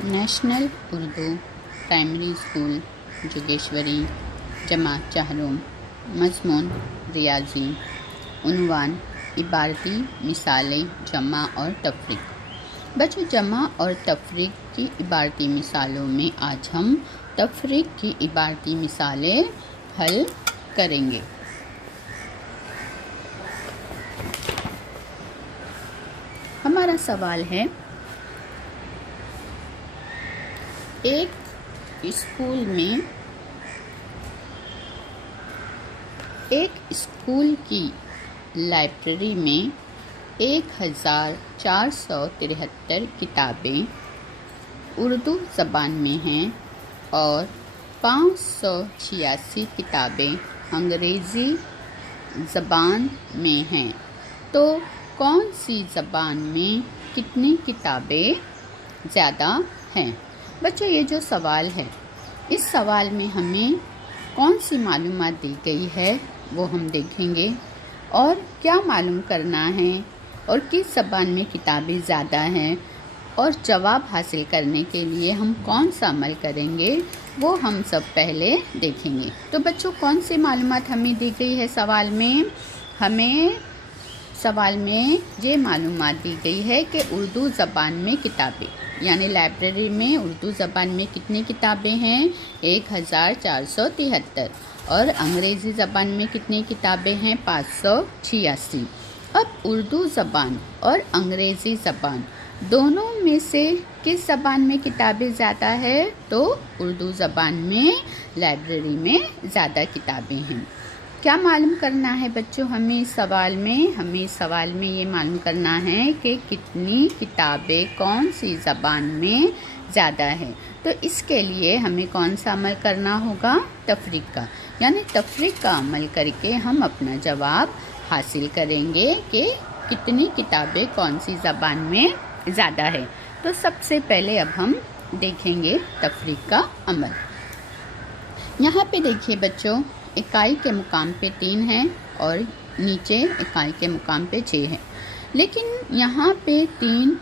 National Urdu primary school Jogeshwari जमात चाहरुम मज़मून रियाजी उन्वान इबारती मिसालें जमा और तफरीक। बच्चों, जमा और तफरीक की इबारती मिसालों में आज हम तफरीक की इबारती मिसालें हल करेंगे। हमारा सवाल है, एक स्कूल की लाइब्रेरी में 1473 किताबें उर्दू ज़बान में हैं और 586 किताबें अंग्रेज़ी ज़बान में हैं। तो कौन सी ज़बान में कितनी किताबें ज़्यादा हैं? बच्चों, ये जो सवाल है, इस सवाल में हमें कौन सी मालूमात दी गई है वो हम देखेंगे और क्या मालूम करना है और किस ज़बान में किताबें ज़्यादा हैं और जवाब हासिल करने के लिए हम कौन सा अमल करेंगे वो हम सब पहले देखेंगे। तो बच्चों, कौन सी मालूमात हमें दी गई है सवाल में? हमें सवाल में ये मालूमात दी गई है कि उर्दू ज़बान में किताबें, यानी लाइब्रेरी में उर्दू ज़बान में कितनी किताबें हैं? 1473 और अंग्रेज़ी ज़बान में कितनी किताबें हैं? 586। अब उर्दू ज़बान और अंग्रेज़ी ज़बान दोनों में से किस ज़बान में किताबें ज़्यादा है? तो उर्दू ज़बान में लाइब्रेरी में ज़्यादा किताबें हैं। क्या मालूम करना है बच्चों हमें सवाल में ये मालूम करना है कि कितनी किताबें कौन सी ज़बान में ज़्यादा है। तो इसके लिए हमें कौन सा अमल करना होगा? तफरीक का, यानी तफरीक का अमल करके हम अपना जवाब हासिल करेंगे कि कितनी किताबें कौन सी ज़बान में ज़्यादा है। तो सबसे पहले अब हम देखेंगे तफरीक का अमल। यहाँ पे देखिए बच्चों, इकाई के मुकाम पे 3 है और नीचे इकाई के मुकाम पे 6 है, लेकिन यहाँ पे 3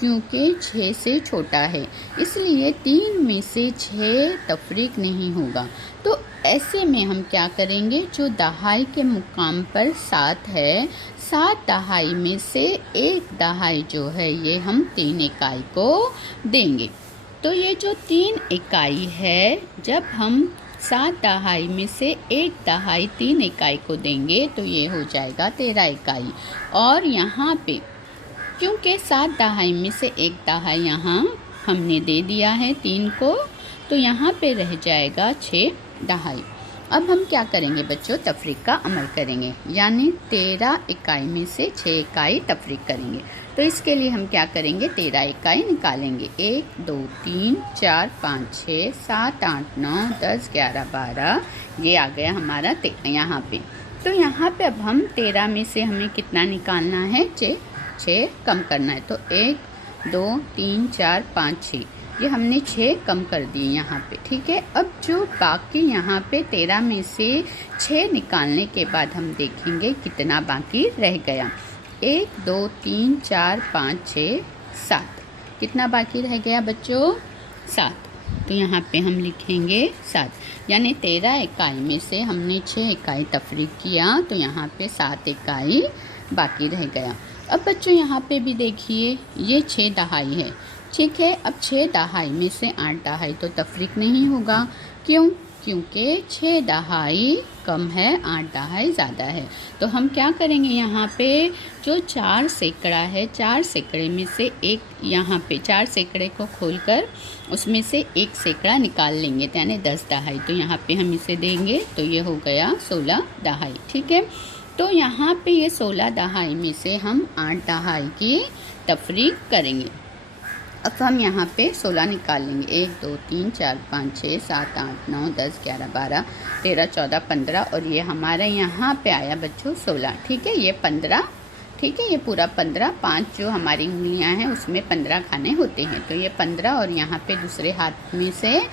क्योंकि 6 से छोटा है इसलिए 3 में से 6 तफरीक नहीं होगा। तो ऐसे में हम क्या करेंगे, जो दहाई के मुकाम पर 7 है, 7 दहाई में से 1 दहाई जो है ये हम 3 इकाई को देंगे। तो ये जो 3 इकाई है, जब हम 7 दहाई में से 1 दहाई 3 इकाई को देंगे तो ये हो जाएगा 13 इकाई। और यहाँ पे क्योंकि 7 दहाई में से 1 दहाई यहाँ हमने दे दिया है 3 को, तो यहाँ पे रह जाएगा 6 दहाई। अब हम क्या करेंगे बच्चों? तफरीक का अमल करेंगे, यानी 13 इकाई में से 6 इकाई तफरीक करेंगे। तो इसके लिए हम क्या करेंगे? 13 इकाई निकालेंगे। 1 2 3 4 5 6 7 8 9 10 11 12, ये आ गया हमारा 13 यहाँ पे। तो यहाँ पे अब हम 13 में से हमें कितना निकालना है? 6 कम करना है। तो 1 2 3 4 5 6, ये हमने 6 कम कर दिए यहाँ पे, ठीक है। अब जो बाकी यहाँ पे 13 में से 6 निकालने के बाद हम देखेंगे कितना बाकी रह गया। 1 2 3 4 5 6 7, कितना बाकी रह गया बच्चों? 7। तो यहाँ पे हम लिखेंगे 7, यानी 13 इकाई में से हमने 6 इकाई तफरीक किया, तो यहाँ पे 7 इकाई बाकी रह गया। अब बच्चों यहाँ पे भी देखिए, ये 6 दहाई है, ठीक है। अब 6 दहाई में से 8 दहाई तो तफरीक नहीं होगा। क्यों? क्योंकि 6 दहाई कम है, 8 दहाई ज़्यादा है। तो हम क्या करेंगे, यहाँ पे जो 4 सैकड़ा है, 4 सैकड़े में से एक, यहाँ पे 4 सैकड़े को खोलकर उसमें से 1 सैकड़ा निकाल लेंगे, तो यानी 10 दहाई। तो यहाँ पे हम इसे देंगे तो ये हो गया 16 दहाई, ठीक है। तो यहाँ पे ये 16 दहाई में से हम 8 दहाई की तफरीक करेंगे। अब हम यहाँ पे 16 निकाल लेंगे। 1 2 3 4 5 6 7 8 9 10 11 12 13 14 15, और ये हमारा यहाँ पे आया बच्चों 16, ठीक है। ये 15, ठीक है, ये पूरा 15, 5 जो हमारी उंगलियाँ हैं उसमें 15 खाने होते हैं, तो ये 15, और यहाँ पे दूसरे हाथ में से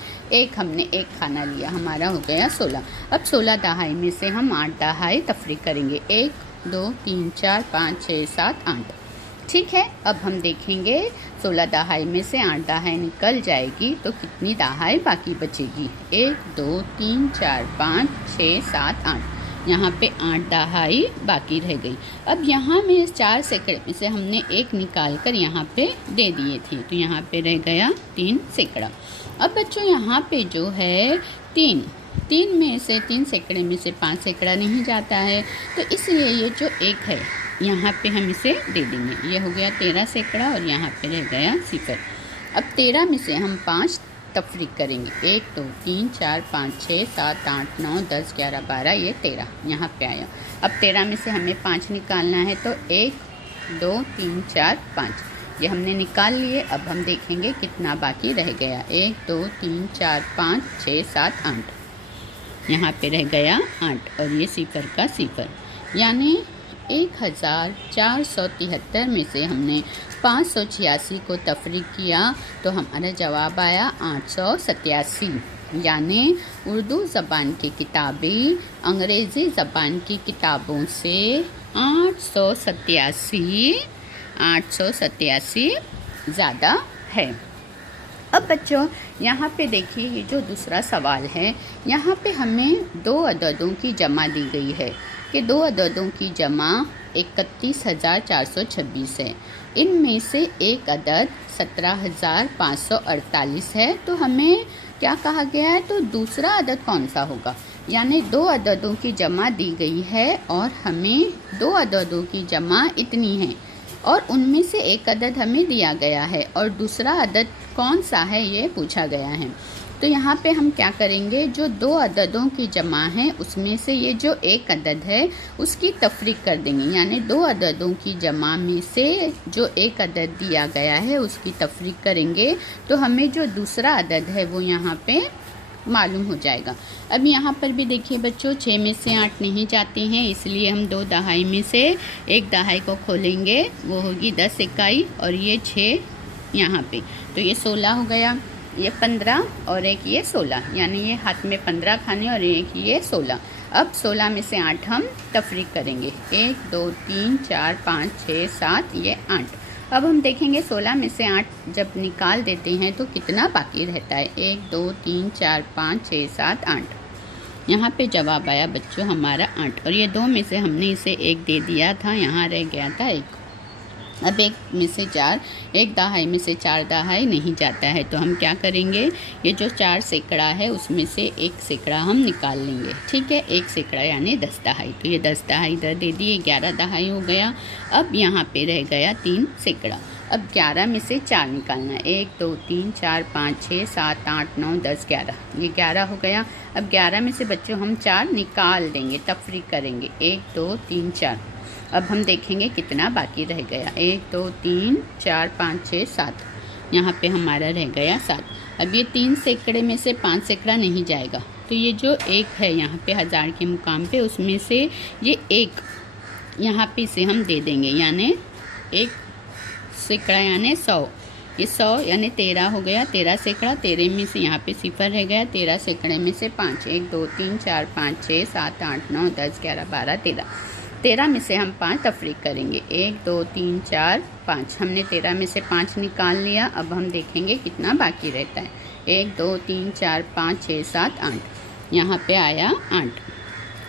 हमने एक खाना लिया, हमारा हो गया 16। अब 16 दहाई में से हम 8 दहाई तफरीक करेंगे। 1 2 3 4 5 6 7 8, ठीक है, अब हम देखेंगे 16 दहाई में से 8 दहाई निकल जाएगी तो कितनी दहाई बाकी बचेगी। 1 2 3 4 5 6 7 8, यहाँ पे 8 दहाई बाकी रह गई। अब यहाँ में इस 4 सैकड़े में से हमने एक निकाल कर यहाँ पे दे दिए थे, तो यहाँ पे रह गया 3 सैकड़ा। अब बच्चों यहाँ पे जो है 3 में से 3 सैकड़े में से 5 सैकड़ा नहीं जाता है, तो इसलिए ये जो 1 है यहाँ पे हम इसे दे देंगे। ये हो गया 13 सैकड़ा और यहाँ पे रह गया 0। अब 13 में से हम 5 तफरीक करेंगे। 1 2 3 4 5 6 7 8 9 10 11 12, ये 13 यहाँ पे आया। अब 13 में से हमें 5 निकालना है, तो 1 2 3 4 5 ये हमने निकाल लिए। अब हम देखेंगे कितना बाकी रह गया। 1 2 3 4 5 6 7 8, यहाँ पे रह गया 8 और ये 0 का 0, यानी 1473 में से हमने 586 को तफरीक किया तो हमारा जवाब आया 887। यानी उर्दू ज़बान की किताबें अंग्रेज़ी ज़बान की किताबों से 887 ज़्यादा है। अब बच्चों यहाँ पे देखिए, ये जो दूसरा सवाल है, यहाँ पे हमें 2 अददों की जमा दी गई है कि 2 अददों की जमा 31,426 है। इनमें से एक अदद 17,548 है। तो हमें क्या कहा गया है, तो दूसरा अदद कौन सा होगा। यानी 2 अददों की जमा दी गई है और हमें 2 अददों की जमा इतनी है और उनमें से एक अदद हमें दिया गया है और दूसरा अदद कौन सा है ये पूछा गया है। तो यहाँ पे हम क्या करेंगे, जो 2 अददों की जमा है उसमें से ये जो एक अदद है उसकी तफरीक कर देंगे। यानी 2 अददों की जमा में से जो एक अदद दिया गया है उसकी तफरीक करेंगे तो हमें जो दूसरा अदद है वो यहाँ पे मालूम हो जाएगा। अब यहाँ पर भी देखिए बच्चों, 6 में से 8 नहीं जाते हैं, इसलिए हम 2 दहाई में से एक दहाई को खोलेंगे, वो होगी 10 इकाई और ये 6 यहाँ पे, तो ये 16 हो गया। ये 15 और एक ये 16, यानी ये हाथ में 15 खाने और एक ये 16। अब 16 में से 8 हम तफरीक करेंगे। 1 2 3 4 5 6 7, ये 8। अब हम देखेंगे 16 में से 8 जब निकाल देते हैं तो कितना बाकी रहता है। 1 2 3 4 5 6 7 8, यहाँ पे जवाब आया बच्चों हमारा 8 और ये 2 में से हमने इसे 1 दे दिया था, यहाँ रह गया था 1। अब 1 में से 4, एक दहाई में से 4 दहाई नहीं जाता है, तो हम क्या करेंगे, ये जो 4 सैकड़ा है उसमें से 1 सैकड़ा हम निकाल लेंगे। ठीक है, 1 सैकड़ा यानी 10 दहाई, तो ये 10 दहाई इधर दे दिए, 11 दहाई हो गया। अब यहाँ पे रह गया 3 सैकड़ा। अब 11 में से 4 निकालना है। 1 2 3 4 5 6 7 8 9 10 11, ये 11 हो गया। अब 11 में से बच्चों हम 4 निकाल देंगे, तफरीक करेंगे। 1 2 3 4। अब हम देखेंगे कितना बाकी रह गया। 1 2 3 4 5 6 7, यहाँ पे हमारा रह गया 7। अब ये 3 सैकड़े में से 5 सैकड़ा नहीं जाएगा, तो ये जो 1 है यहाँ पे 1000 के मुकाम पे, उसमें से ये 1 यहाँ पे से हम दे देंगे, यानी 1 सैकड़ा यानी 100। ये 100 यानी 13 हो गया, 13 सैकड़ा। 13 में से यहाँ पे 0 रह गया, 13 सैकड़े में से 5। 1 2 3 4 5 6 7 8 9 10 11 12 13। 13 में से हम 5 तफरीक करेंगे। 1 2 3 4 5, हमने 13 में से 5 निकाल लिया। अब हम देखेंगे कितना बाकी रहता है। 1 2 3 4 5 6 7 8, यहाँ पे आया 8।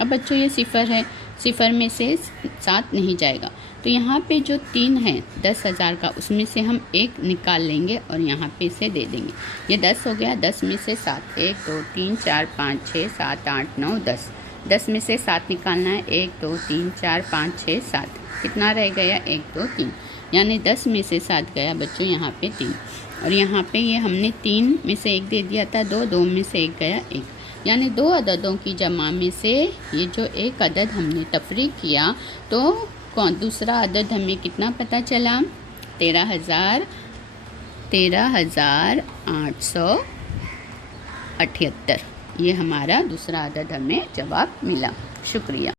अब बच्चों ये 0 है, 0 में से 7 नहीं जाएगा, तो यहाँ पे जो 3 है 10,000 का, उसमें से हम 1 निकाल लेंगे और यहाँ पे इसे दे देंगे। ये 10 हो गया, 10 में से 7। 1 2 3 4 5 6 7 8 9 10, 10 में से 7 निकालना है। 1 2 3 4 5 6 7, कितना रह गया, 1 2 3, यानी 10 में से 7 गया बच्चों यहाँ पे 3। और यहाँ पे ये हमने 3 में से 1 दे दिया था, 2 में से 1 गया 1, यानी 2 अददों की जमा में से ये जो एक अदद हमने तफरीक किया तो दूसरा अदद हमें कितना पता चला, 13,878। ये हमारा दूसरा अदद हमें जवाब मिला। शुक्रिया।